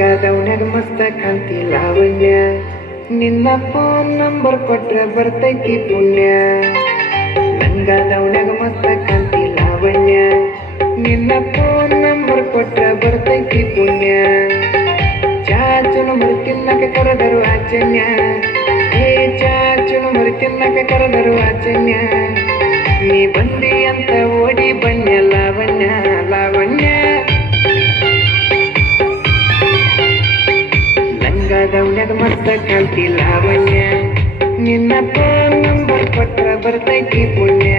ಲಂಗದವನ್ಯಾಗ ಮಸ್ತ ಕಾಂತಿ ಲಾವಣ್ಯ, ನಿನ್ನ ಫೋನ್ ನಂಬರ್ ಕೊಟ್ರ ಬರ್ತೈತಿ ಪುಣ್ಯ. ಲಂಗದವನ್ಯಾಗ ಮಸ್ತ ಕಾಂತಿ ಲಾವಣ್ಯ, ನಿನ್ನ ಫೋನ್ ನಂಬರ್ ಕೊಟ್ರ ಬರ್ತೈತಿ ಪುಣ್ಯ. ಚಾಚುನು ಮರಿ ತಿನ್ನಕ ಕರೆದರು ಆಚನ್ಯ, ಏ ಚಾಚುನು ಮರಿ ತಿನ್ನಕ ಕರೆದರು ಆಚನ್ಯ. ನೀ ಬಂದಿ ಅಂತ ಓಡಿ ಬನ್ಯ ಲಾವಣ್ಯ ಲಾವಣ್ಯ. ಲಂಗದವನ್ಯಾಗ ಮಸ್ತ ಕಾಂತಿ ಲಾವಣ್ಯ, ನಿನ್ನ ಫೋನ್ ನಂಬರ್ ಕೊಟ್ರ ಬರ್ತೈತಿ ಪುಣ್ಯ.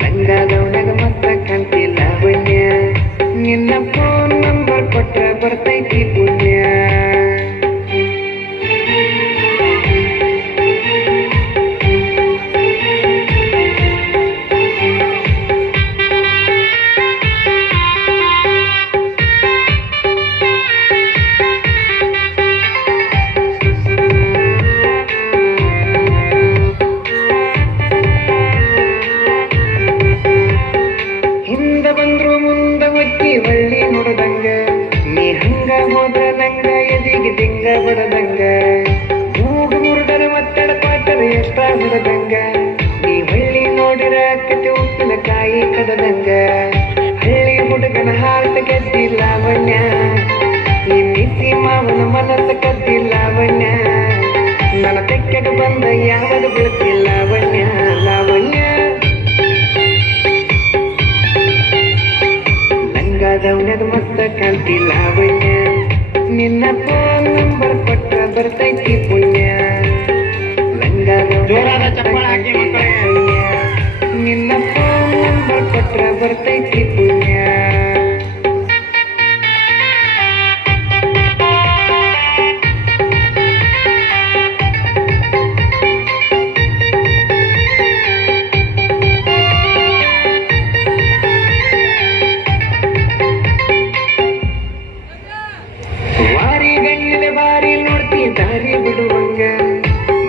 ಲಂಗದವನ್ಯಾಗ ಮಸ್ತ ಕಾಂತಿ ಲಾವಣ್ಯ, ನಿನ್ನ ಫೋನ್ ನಂಬರ್ ಕೊಟ್ರ ಬರ್ತೈತಿ ಪುಣ್ಯ. ಬಂದ್ರು ಮುಂದ ಒತ್ತಿ ಒಳ್ಳಿ ನೋಡದಂಗ, ನೀ ಹಂಗ ಹೋದ್ರ ನಂಗ ಎದಿಗೆ ದಿಂಗ ಬಡದಂಗ. ಮೂಗು ಮುರಿದರ ಒತ್ತಡ ಪಾಟರ ಎಷ್ಟ ಬಿಡದಂಗ, ನೀ ಹೊಳ್ಳಿ ನೋಡಿರ ಕತೆ ಉಪ್ಪಿನಕಾಯಿ ಕಡದಂಗ. ಹಳ್ಳಿ ಹುಡುಗನ ಹಾರ್ಟ ಕದ್ದಿ ಲಾವಣ್ಯ, ಈ ಮಿಸಿ ಮಾವನ ಮನಸ್ಸ ಕದ್ದಿ ಲಾವಣ್ಯ. ನನ್ನ ತೆಕ್ಕೆಗ ಬಂದ ಯಾವಾಗ ಬೀಳ್ತಿ ಲಾವಣ್ಯ ಲಾವಣ್ಯ. ಲಂಗದವನ್ಯಾಗ ಮಸ್ತ ಕಾಂತಿ ಲಾವಣ್ಯ, ನಿನ್ನ ಫೋನ್ ನಂಬರ್ ಕೊಟ್ರ ಬರ್ತೈತಿ ಪುಣ್ಯ. ಲಂಗದವನ್ಯಾಗ ನಿನ್ನ ಫೋನ್ ನಂಬರ್ ಕೊಟ್ರ ಬರ್ತೈತಿ ಪುಣ್ಯ. ಬಾರಿ ನೋಡ್ತಿ ದಾರಿ ಬಿಡುವಂಗ,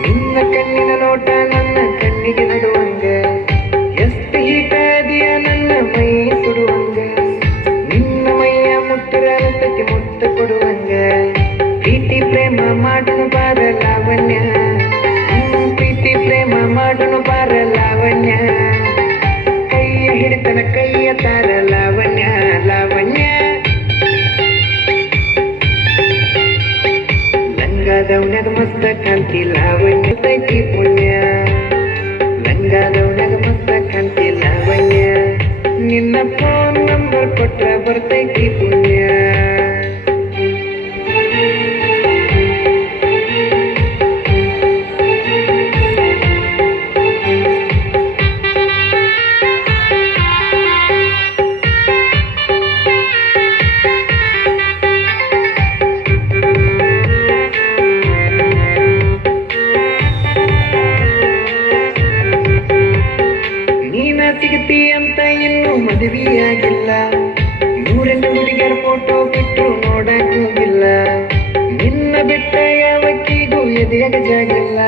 ನಿನ್ನ ಕಣ್ಣಿನ ನೋಟ ನನ್ನ ಕಣ್ಣಿಗೆ ನಡುವಂಗ. ಎಷ್ಟು ಹೀಟಾದಿಯ ನನ್ನ ಮೈ ಸುಡುವಂಗ, ನಿನ್ನ ಮೈಯ ಮುಟ್ಟರ ಅರಸಕ್ಕೆ ಮುತ್ತ ಕೊಡುವಂಗ. ಪ್ರೀತಿ ಪ್ರೇಮ ಮಾಡುನು ಬಾರ ಲಾವಣ್ಯ, ಪ್ರೀತಿ ಪ್ರೇಮ ಮಾಡುನು ಬಾರ ಲಾವಣ್ಯ. ಕೈಯ ಹಿಡಿತನ ಕೈಯ ತಾರ ಲಾವಣ್ಯ ಲಾವಣ್ಯ. ಲಂಗದವನ್ಯಾಗ ಮಸ್ತ ಕಾಂತಿ ಲಾವಣ್ಯ ಬರ್ತೈತಿ ಪುಣ್ಯ. ಲಂಗದವನ್ಯಾಗ ಮಸ್ತ ಕಾಂತಿ ಲಾವಣ್ಯ, ನಿನ್ನ ಫೋನ್ ನಂಬರ್ ಕೊಟ್ರ ಬರ್ತೈತಿ ಪುಣ್ಯ. ಸಿಗತಿ ಅಂತ ಇನ್ನೂ ಮದುವೆಯಾಗಿಲ್ಲ, ನೂರೆಂಟು ಹುಡುಗಿಯರ ಫೋಟೋ ಬಿಟ್ಟು ನೋಡಕ್ ಹೋಗಿಲ್ಲ. ನಿನ್ನ ಬಿಟ್ಟ ಯಾವಕ್ಕಿಗೂ ಎದೆಯಾಗ ಜಾಗಿಲ್ಲ,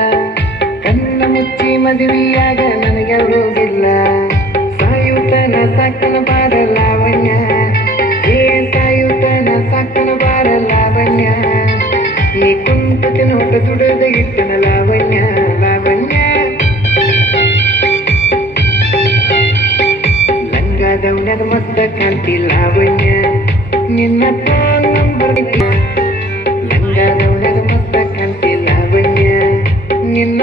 ಕಣ್ಣ ಮುಚ್ಚಿ ಮದುವೆಯಾಗ ನನಗ್ಯಾರೋಗಿಲ್ಲ. ಸಾಯುತನ ಸಾಕನ ಬಾರ ಲಾವಣ್ಯ, ಏ ಸಾಯುತನ ಸಾಕನ ಬಾರ ಲಾವಣ್ಯ. ನೀ ಕುಂತು ತಿನ್ನೋಟ ದುಡದ ಇಟ್ಟನ ಲಾವಣ್ಯ ಲಾವಣ್ಯ. ಲಂಗದವನ್ಯಾಗ ಮಸ್ತ ಕಾಂತಿ ಲಾವಣ್ಯ, ನಿನ್ನ ಫೋನ್ ನಂಬರ್. ಲಂಗದವನ್ಯಾಗ ಮಸ್ತ ಕಾಂತಿ ಲಾವಣ್ಯ, ನಿನ್ನ